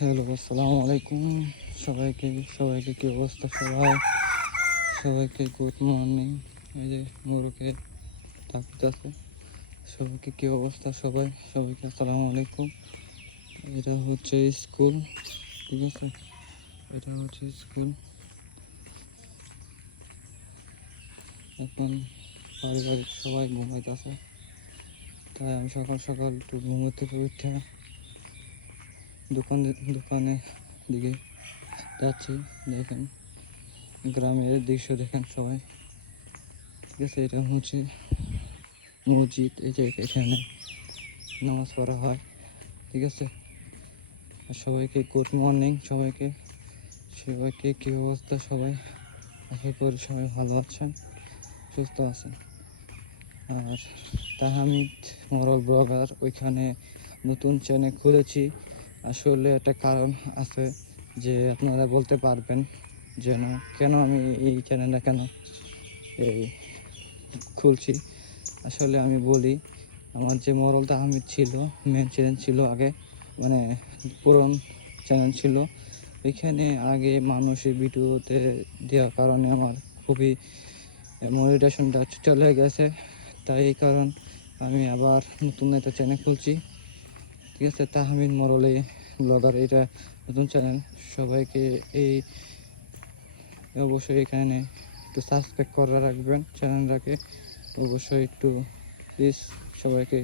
Hello, আসসালামু আলাইকুম। সবাইকে কি অবস্থা? সবাইকে গুড মর্নিং। এই যে মুরুকে ডাকতেছে। সবাইকে কি অবস্থা? সবাইকে আসসালামু আলাইকুম। এটা হচ্ছে স্কুল, ঠিক আছে? এটা হচ্ছে স্কুল। এখন পারিবারিক সবাই ঘুমাইতেছে, তাই আমি সকাল সকাল একটু ঘুমোতে থেকে উঠে দোকানে দিকে যাচ্ছি। দেখেন গ্রামের দৃশ্য, দেখেন সবাই, ঠিক আছে? এটা হচ্ছে মসজিদ। এই যে এখানে নামাজ পড়া হয়, ঠিক আছে? আর সবাইকে গুড মর্নিং। সবাইকে কী অবস্থা? আশা করি সবাই ভালো আছেন, সুস্থ আছেন। আর তাহমিদ মোরল ব্লগার, ওইখানে নতুন চ্যানেল খুলেছি। আসলে একটা কারণ আছে যে আপনারা বলতে পারবেন কেন আমি এই চ্যানেলটা এই খুলছি। আসলে আমি বলি, আমার যে মোরল তাহমিদ ছিল, মেন চ্যানেল ছিল আগে, মানে পুরনো চ্যানেল ছিল। ওইখানে আগে মানুষের ভিডিওতে দেওয়ার কারণে আমার খুবই মনিটাইজেশনটা চলে গেছে। তাই এই কারণ আমি আবার নতুন একটা চ্যানেল খুলছি, ঠিক আছে? তাহমিদ মোরলে ব্লগার, এটা নতুন চ্যানেল। সবাইকে অবশ্যই এখানে একটু সাবস্ক্রাইব করে রাখবেন চ্যানেলটাকে। অবশ্যই একটু প্লিজ সবাইকে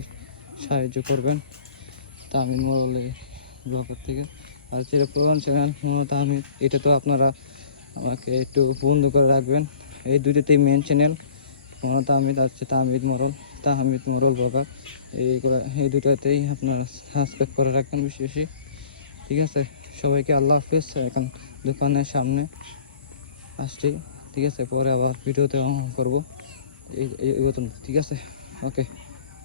সাহায্য করবেন তাহমিদ মোরলে ব্লগার থেকে। আর যেটা পুরান চ্যানেল মোহাম্মদ তাহমিদ, এটা তো আপনারা আমাকে একটু বন্ধ করে রাখবেন। এই দুটোতেই মেন চ্যানেল মোহাম্মদ তাহমিদ আর হচ্ছে তাহমিদ মোরল ব্লগার। এই দুটোতেই আপনারা সাবস্ক্রাইব করে রাখবেন বেশি বেশি, ঠিক আছে? সবাইকে আল্লাহ হাফেজ। এখন দোকানের সামনে আসছি, ঠিক আছে? পরে আবার ভিডিওতে করবো এই মতন, ঠিক আছে? ওকে,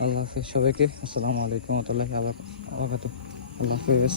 আল্লাহ হাফেজ সবাইকে। আসসালামু আলাইকুম ওয়া রাহমাতুল্লাহি ওয়া বারাকাতুহু। আল্লাহ হাফেজ।